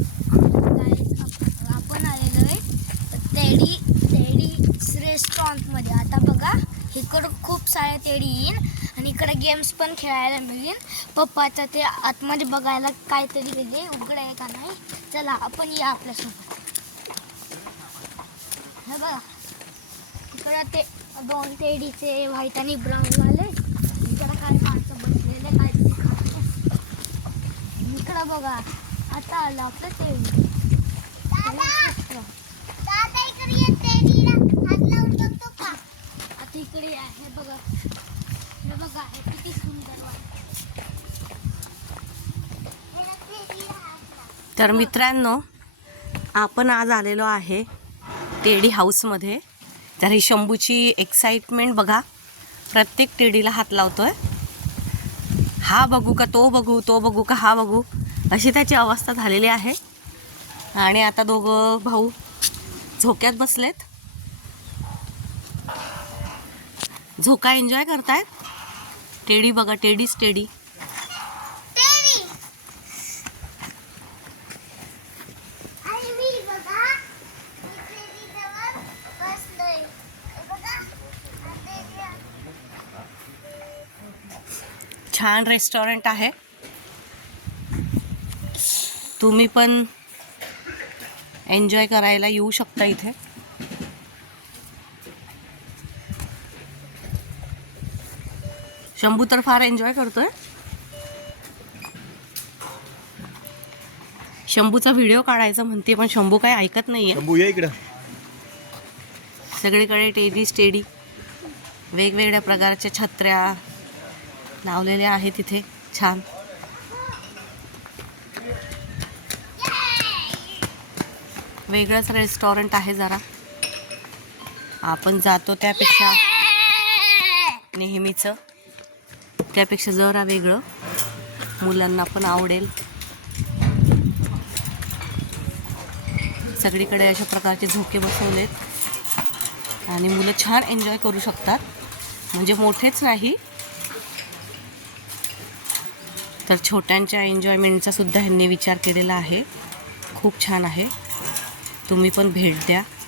आपण आलेलो आहे टेडीज रेस्टॉरंटमध्ये. आता बघा इकडं खूप सारे टेडी येईन आणि इकडे गेम्स पण खेळायला मिळेल. पप्पाचं ते आतमध्ये बघायला काहीतरी वेगळे उघडं आहे का नाही. चला आपण या आपल्यासोबत. हे बघा इकडं ते 2 टेडीचे व्हाईट आणि ब्राऊन वाले. इकडं काय माणसं बसलेले काय इकडं बघा. आता आलं आपलं टेडी. आता इकडे आहे बघा. हे बघा हे किती सुंदर वाटतं. तर मित्रांनो, आपण आज आलेलो आहे टेडी हाऊसमध्ये. तर ही शंभूची एक्साइटमेंट बघा. प्रत्येक टेडीला हात लावतोय. हा बघू का तो बघू, तो बघू का हा बघू, अशी त्याची अवस्था झालेली आहे. आणि आता दोघं भाऊ झोक्यात बसलेत. झोका एन्जॉय करतायत. टेडी बघा, टेडीच टेडी. छान रेस्टॉरंट आहे. तुम्ही पण एन्जॉय करायला येऊ शकता इथे. शंभू तर फार एन्जॉय करतोय. शंभूचा व्हिडिओ काढायचा म्हणते पण शंभू काय ऐकत नाहीये. शंभू ये इकडं. सगळीकडे टेडीच टेडी. वेगवेगळ्या प्रकारच्या छत्र्या लावलेल्या आहेत इथे. छान वेगळंच रेस्टॉरंट आहे जरा. आपण जातो त्यापेक्षा नेहमीचं त्यापेक्षा जरा वेगळं. मुलांना पण आवडेल. सगळीकडे अशा प्रकारचे झोके बसवलेत आणि मुलं छान एन्जॉय करू शकतात. म्हणजे मोठेच नाही तर छोट्यांच्या एन्जॉयमेंटचा सुद्धा ह्यांनी विचार केलेला आहे. खूप छान आहे. तुम्ही पण भेट द्या.